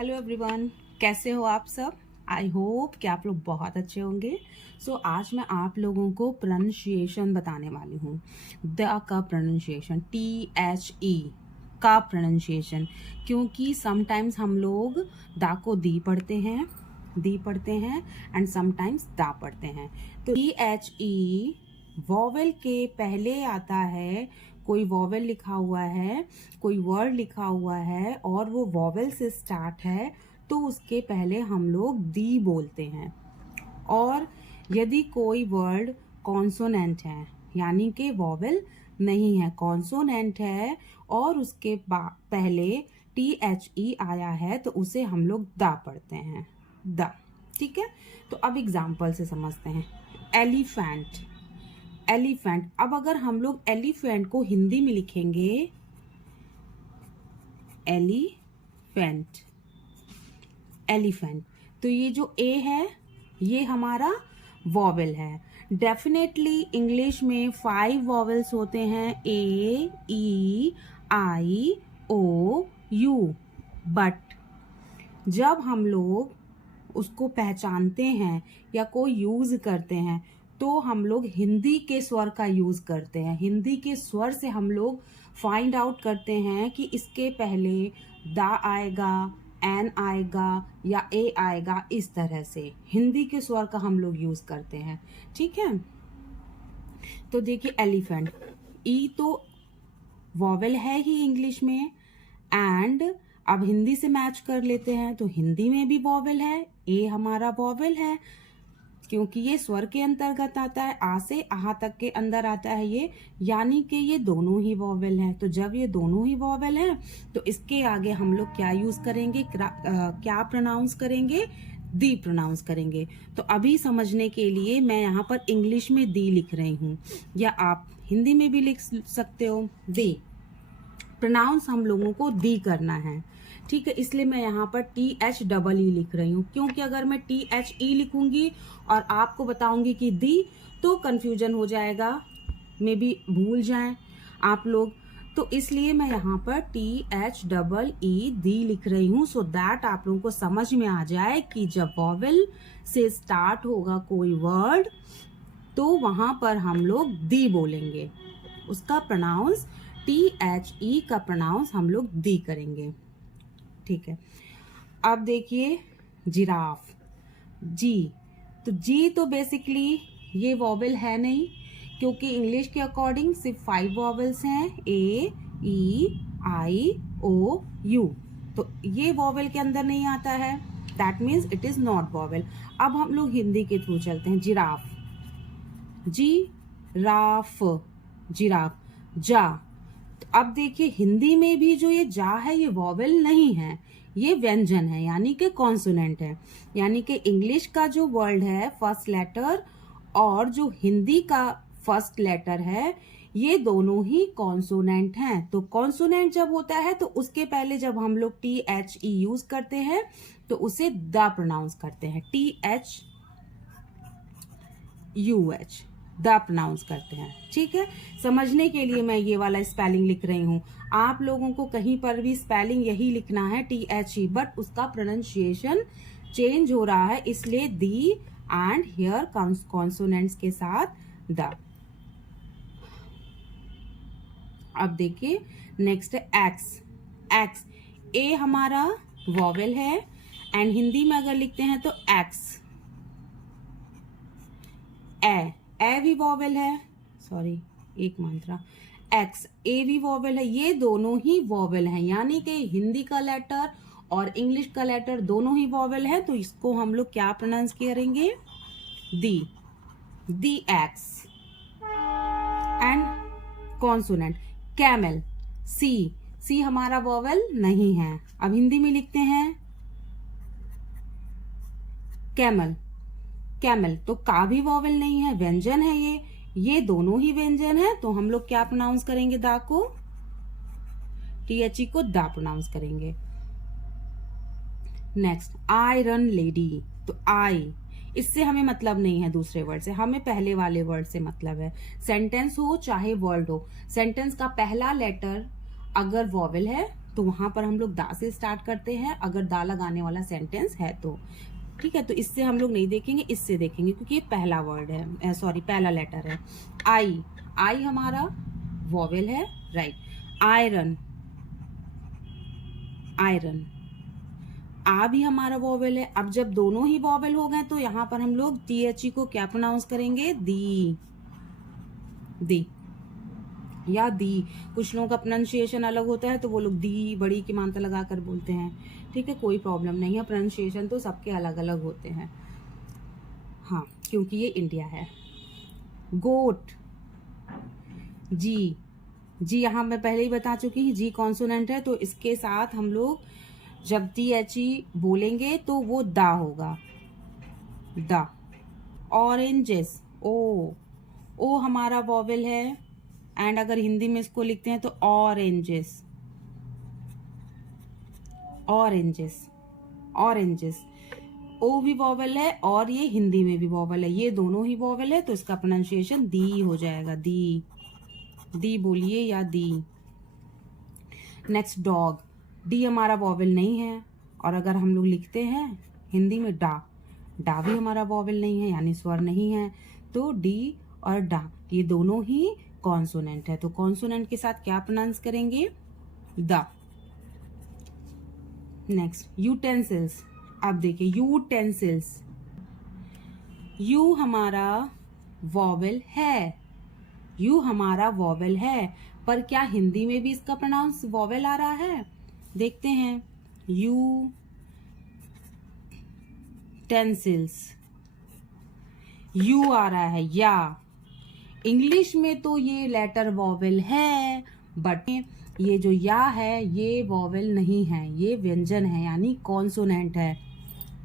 Hello everyone, कैसे हो आप सब। आई होप कि आप लोग बहुत अच्छे होंगे। आज मैं आप लोगों को प्रोनाउंसिएशन बताने वाली हूँ। द का प्रोनाउंसिएशन, THE का प्रोनाउंसिएशन, क्योंकि समटाइम्स हम लोग दा को दी पढ़ते हैं एंड समटाइम्स दा पढ़ते हैं। तो THE वॉवेल के पहले आता है, कोई वॉवेल लिखा हुआ है, कोई वर्ड लिखा हुआ है और वो वॉवेल से स्टार्ट है, तो उसके पहले हम लोग दी बोलते हैं। और यदि कोई वर्ड कॉन्सोनेंट है, यानी कि वॉवेल नहीं है, कॉन्सोनेंट है और उसके पहले THE आया है, तो उसे हम लोग दा पढ़ते हैं, दा। ठीक है, तो अब एग्जाम्पल से समझते हैं। Elephant, elephant. अब अगर हम लोग एलिफेंट को हिंदी में लिखेंगे, एलिफेंट, एलिफेंट, तो ये जो ए है ये हमारा वॉवेल है। डेफिनेटली इंग्लिश में 5 वॉवेल्स होते हैं, ए, ई, आई, ओ, यू। बट जब हम लोग उसको पहचानते हैं या कोई यूज करते हैं, तो हम लोग हिंदी के स्वर का यूज करते हैं। हिंदी के स्वर से हम लोग फाइंड आउट करते हैं कि इसके पहले दा आएगा, एन आएगा या ए आएगा। इस तरह से हिंदी के स्वर का हम लोग यूज करते हैं। ठीक है, तो देखिए एलिफेंट, ई तो वॉवेल है ही इंग्लिश में, एंड अब हिंदी से मैच कर लेते हैं, तो हिंदी में भी वॉवेल है, ए हमारा वॉवेल है क्योंकि ये स्वर के अंतर्गत आता है, आ से आहा तक के अंदर आता है ये, यानी कि ये दोनों ही वॉवेल हैं। तो जब ये दोनों ही वॉवेल हैं, तो इसके आगे हम लोग क्या यूज करेंगे, क्या प्रोनाउंस करेंगे, दी प्रोनाउंस करेंगे। तो अभी समझने के लिए मैं यहाँ पर इंग्लिश में दी लिख रही हूँ, या आप हिंदी में भी लिख सकते हो। दी प्रोनाउंस हम लोगों को दी करना है, ठीक है, इसलिए मैं यहाँ पर THEE लिख रही हूँ, क्योंकि अगर मैं THE लिखूंगी और आपको बताऊंगी कि दी, तो कंफ्यूजन हो जाएगा, मे बी भूल जाएं आप लोग। तो इसलिए मैं यहाँ पर THEE दी लिख रही हूँ, सो दैट आप लोगों को समझ में आ जाए कि जब वॉवेल से स्टार्ट होगा कोई वर्ड, तो वहां पर हम लोग दी बोलेंगे, उसका प्रोनाउंस THE का प्रोनाउंस हम लोग दी करेंगे। ठीक है, अब देखिए जिराफ, जी। तो जी तो बेसिकली ये वॉवेल है नहीं, क्योंकि इंग्लिश के अकॉर्डिंग सिर्फ 5 वॉवेल्स हैं, ए, ई, आई, ओ, यू। तो ये वॉवेल के अंदर नहीं आता है, that means it is not vowel. अब हम लोग हिंदी के थ्रू चलते हैं। जिराफ, जी राफ, जिराफ, जा। अब देखिए हिंदी में भी जो ये जा है ये वॉवेल नहीं है, ये व्यंजन है, यानी कि कॉन्सोनेंट है। यानी कि इंग्लिश का जो वर्ड है फर्स्ट लेटर और जो हिंदी का फर्स्ट लेटर है, ये दोनों ही कॉन्सोनेंट हैं। तो कॉन्सोनेंट जब होता है तो उसके पहले जब हम लोग THE यूज करते हैं, तो उसे द प्रोनाउंस करते हैं, THUH, द प्रोनाउंस करते हैं। ठीक है, समझने के लिए मैं ये वाला स्पेलिंग लिख रही हूँ। आप लोगों को कहीं पर भी स्पेलिंग यही लिखना है, THE, बट उसका प्रोनाउंसिएशन चेंज हो रहा है, इसलिए दी एंड हियर कॉन्सोनेंट्स के साथ द। अब देखिए नेक्स्ट है एक्स, एक्स, ए हमारा वॉवेल है एंड हिंदी में अगर लिखते हैं तो एक्स। ए भी वॉवेल है, सॉरी एक मात्रा, एक्स, ए भी वॉवेल है, ये दोनों ही वॉवेल हैं, यानी कि हिंदी का लेटर और इंग्लिश का लेटर दोनों ही वॉवेल है। तो इसको हम लोग क्या प्रोनाउंस करेंगे, दी एक्स। एंड कॉन्सोनेंट, कैमल, सी हमारा वॉवेल नहीं है, अब हिंदी में लिखते हैं कैमल, कैमल, तो का भी वॉवेल नहीं है, व्यंजन है ये दोनों ही व्यंजन है। तो हम लोग क्या प्रोनाउंस करेंगे, दा को, THE को दा प्रोनाउंस करेंगे। नेक्स्ट आयरन लेडी, तो आई, इससे हमें मतलब नहीं है दूसरे वर्ड से, हमें पहले वाले वर्ड से मतलब है। सेंटेंस हो चाहे वर्ड हो, सेंटेंस का पहला लेटर अगर वॉवेल है तो वहां पर हम लोग दा से स्टार्ट करते हैं अगर दा लगाने वाला सेंटेंस है तो। ठीक है, तो इससे हम लोग नहीं देखेंगे, इससे देखेंगे क्योंकि ये पहला वर्ड है, सॉरी पहला लेटर है। आई, आई हमारा वॉवेल है, राइट। आयरन, आयरन, आ भी हमारा वॉवेल है। अब जब दोनों ही वॉवेल हो गए तो यहाँ पर हम लोग THE को क्या प्रोनाउंस करेंगे, दी, दी या दी। कुछ लोगों का प्रोनाउंसिएशन अलग होता है तो वो लोग दी बड़ी की मात्रा लगा कर बोलते हैं। ठीक है, कोई प्रॉब्लम नहीं है, प्रोनाउंसिएशन तो सबके अलग अलग होते हैं, हाँ, क्योंकि ये इंडिया है। गोट, जी, जी यहाँ मैं पहले ही बता चुकी हूँ, जी कॉन्सोनेंट है तो इसके साथ हम लोग जब THE बोलेंगे तो वो दा होगा, दा। ऑरेंजेस, ओ, ओ हमारा वॉवेल है एंड अगर हिंदी में इसको लिखते हैं तो ऑरेंजेस, ऑरेंजेस, ऑरेंजेस। ओ भी वॉवेल है और ये हिंदी में भी वॉवेल है, ये दोनों ही वॉवेल है तो इसका प्रोनाउंसिएशन दी हो जाएगा, दी, दी बोलिए या दी। नेक्स्ट डॉग, डी हमारा वॉवेल नहीं है और अगर हम लोग लिखते हैं हिंदी में डा, डा भी हमारा वॉवेल नहीं है यानी स्वर नहीं है, तो डी और डा ये दोनों ही कॉन्सोनेंट है, तो कॉन्सोनेंट के साथ क्या प्रोनाउंस करेंगे, द। नेक्स्ट यूटेंसिल्स, अब देखिए यूटेंसिल्स, यू हमारा वॉवेल है, यू हमारा वॉवेल है, पर क्या हिंदी में भी इसका प्रोनाउंस वॉवेल आ रहा है, देखते हैं। यू टेंसिल्स, यू आ रहा है, या इंग्लिश में तो ये लेटर वॉवेल है बट ये जो या है ये वॉवेल नहीं है, ये व्यंजन है यानी कॉन्सोनेंट है।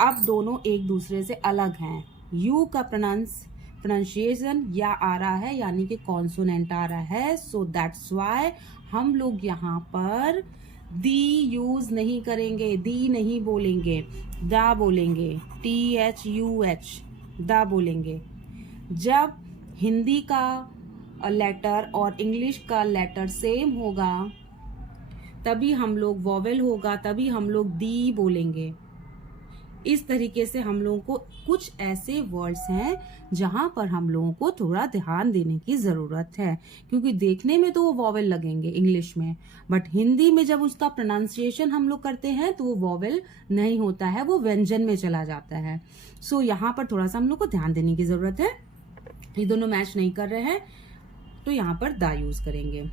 अब दोनों एक दूसरे से अलग हैं, यू का प्रोनाउंसिएशन या आ रहा है यानी कि कॉन्सोनेंट आ रहा है, सो दैट्स व्हाई हम लोग यहाँ पर दी यूज नहीं करेंगे, दी नहीं बोलेंगे, दा बोलेंगे, THUH, दा बोलेंगे। जब हिंदी का लेटर और इंग्लिश का लेटर सेम होगा तभी हम लोग वॉवेल होगा, तभी हम लोग दी बोलेंगे। इस तरीके से हम लोगों को कुछ ऐसे वर्ड्स हैं जहां पर हम लोगों को थोड़ा ध्यान देने की जरूरत है, क्योंकि देखने में तो वो वॉवेल लगेंगे इंग्लिश में, बट हिंदी में जब उसका प्रोनाउंसिएशन हम लोग करते हैं तो वो वॉवेल नहीं होता है, वो व्यंजन में चला जाता है। सो यहाँ पर थोड़ा सा हम लोग को ध्यान देने की जरूरत है। ये दोनों मैच नहीं कर रहे हैं तो यहाँ पर दा यूज करेंगे।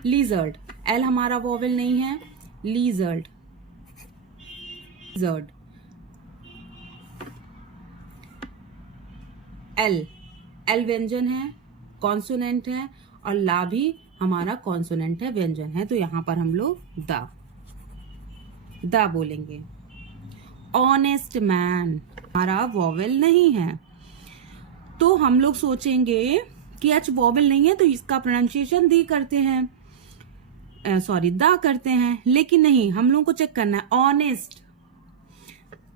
लीजर्ड, एल हमारा वॉवेल नहीं है, लीजर्ड, लीजर्ड, एल, एल व्यंजन है, कॉन्सोनेंट है, और ला भी हमारा कॉन्सोनेंट है, व्यंजन है, तो यहां पर हम लोग दा बोलेंगे। ऑनेस्ट मैन हमारा वॉवेल नहीं है, तो हम लोग सोचेंगे कि एच वॉवेल नहीं है तो इसका प्रोनाउंसिएशन दी करते हैं, सॉरी दा करते हैं, लेकिन नहीं, हम लोगों को चेक करना है। ऑनेस्ट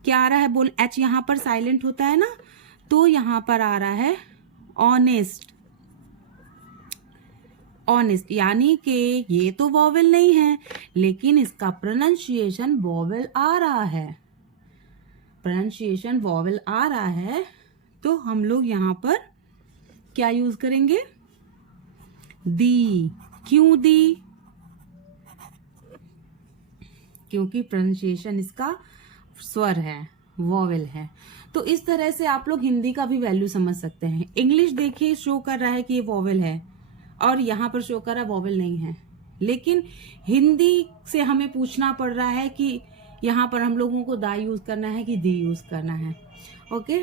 क्या आ रहा है, बोल एच यहां पर साइलेंट होता है ना, तो यहां पर आ रहा है ऑनेस्ट, ऑनेस्ट, यानी कि ये तो वॉवेल नहीं है लेकिन इसका प्रोनाउंसिएशन वॉवेल आ रहा है, प्रोनाउंसिएशन वॉवेल आ रहा है, तो हम लोग यहां पर क्या यूज करेंगे, दी। क्यों दी, क्योंकि प्रोनाउंसिएशन इसका स्वर है, वॉवेल है। तो इस तरह से आप लोग हिंदी का भी वैल्यू समझ सकते हैं। इंग्लिश देखिए शो कर रहा है कि ये वॉवेल है और यहाँ पर शो कर रहा है वॉवेल नहीं है, लेकिन हिंदी से हमें पूछना पड़ रहा है कि यहाँ पर हम लोगों को दा यूज करना है कि दी यूज करना है। ओके,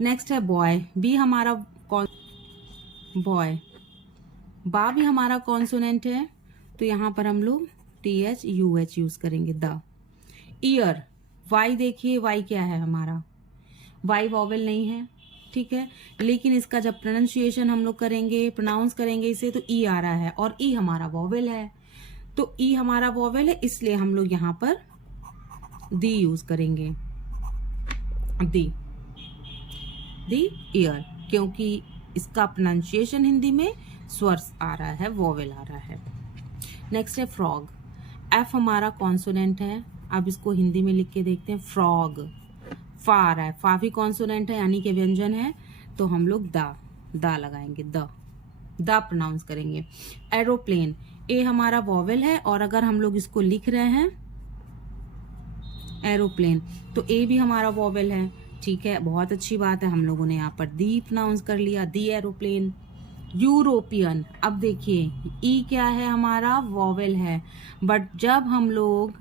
नेक्स्ट है बॉय, बी हमारा बॉय, बा भी हमारा कॉन्सोनेंट है, तो यहाँ पर हम लोग THUH यूज करेंगे, द। ईयर, वाई देखिए, वाई क्या है हमारा, वाई वॉवेल नहीं है, ठीक है, लेकिन इसका जब प्रोनाउंसिएशन हम लोग करेंगे, प्रोनाउंस करेंगे इसे, तो ई आ रहा है और ई हमारा वॉवेल है, तो ई हमारा वॉवेल है, इसलिए हम लोग यहाँ पर दी यूज करेंगे, दी ईयर, क्योंकि इसका प्रोनाउंसिएशन हिंदी में स्वर आ रहा है, वॉवेल आ रहा है। नेक्स्ट है फ्रॉग। एफ हमारा कॉन्सोनेंट है, अब इसको हिंदी में लिख के देखते हैं। फ्रॉग, फा आ रहा है, फा भी कॉन्सोनेंट है यानी कि व्यंजन है, तो हम लोग दा लगाएंगे, द प्रोनाउंस करेंगे। एरोप्लेन, ए हमारा वॉवेल है और अगर हम लोग इसको लिख रहे हैं एरोप्लेन तो ए भी हमारा वॉवेल है, ठीक है, बहुत अच्छी बात है। हम लोगों ने यहाँ पर दी प्रोनाउंस कर लिया, दी एरोप्लेन। यूरोपियन, अब देखिए ई क्या है हमारा, वॉवेल है, बट जब हम लोग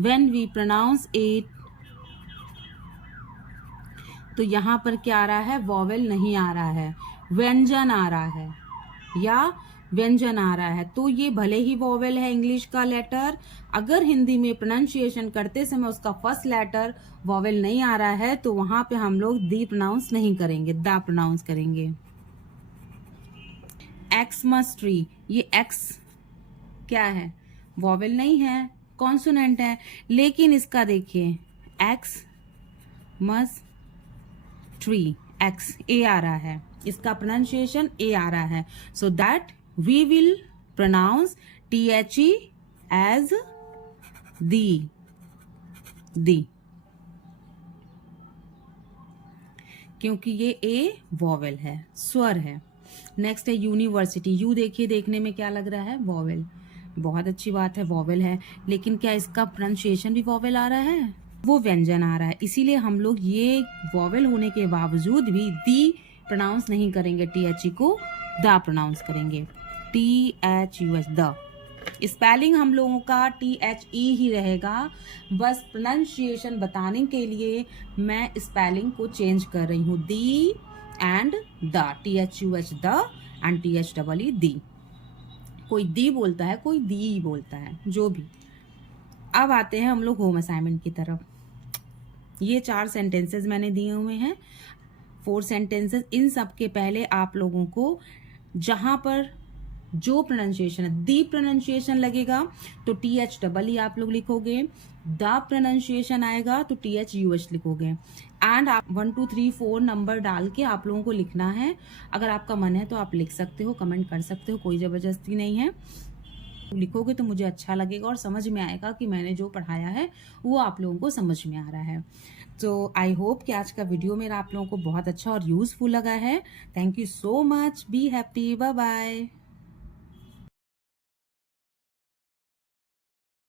व्हेन वी प्रोनाउंस इट तो यहाँ पर क्या आ रहा है, वॉवेल नहीं आ रहा है, व्यंजन आ रहा है या व्यंजन आ रहा है। तो ये भले ही वॉवेल है इंग्लिश का लेटर, अगर हिंदी में प्रोनाउंसिएशन करते समय उसका फर्स्ट लेटर वॉवेल नहीं आ रहा है तो वहां पे हम लोग दी प्रोनाउंस नहीं करेंगे, दा प्रोनाउंस करेंगे। एक्समस ट्री, ये एक्स क्या है, वॉवेल नहीं है, कॉन्सोनेंट है, लेकिन इसका देखिए एक्स मस ट्री, एक्स ए आ रहा है, इसका प्रोनाउंसिएशन ए आ रहा है, so that we will pronounce THE as thee, क्योंकि ये ए वॉवेल है, स्वर है। नेक्स्ट है यूनिवर्सिटी। यू देखिए, देखने में क्या लग रहा है, वॉवेल, बहुत अच्छी बात है, वॉवेल है, लेकिन क्या इसका प्रोनाउंसिएशन भी वॉवेल आ रहा है, वो व्यंजन आ रहा है, इसीलिए हम लोग ये वॉवेल होने के बावजूद भी दी प्रोनाउंस नहीं करेंगे, THE को दा प्रोनाउंस करेंगे, THUS द। स्पेलिंग हम लोगों का THE ही रहेगा, बस प्रोनाउंसिएशन बताने के लिए मैं स्पेलिंग को चेंज कर रही हूँ, the and the, THUS the and THEE the. कोई दी बोलता है, कोई दी बोलता है, जो भी। अब आते हैं हम लोग होम असाइनमेंट की तरफ। ये 4 सेंटेंसेस मैंने दिए हुए हैं, 4 सेंटेंसेस। इन सब के पहले आप लोगों को जहां पर जो प्रोनाउंसिएशन है, दी प्रोनाउंसिएशन लगेगा तो THEE आप लोग लिखोगे, द प्रोनाउंसिएशन आएगा तो THUS लिखोगे, एंड आप 1 2 3 4 नंबर डाल के आप लोगों को लिखना है। अगर आपका मन है तो आप लिख सकते हो, कमेंट कर सकते हो, कोई जबरदस्ती नहीं है। लिखोगे तो मुझे अच्छा लगेगा और समझ में आएगा कि मैंने जो पढ़ाया है वो आप लोगों को समझ में आ रहा है। तो आई होप कि आज का वीडियो मेरा आप लोगों को बहुत अच्छा और यूजफुल लगा है। Thank you so much, be happy, bye bye.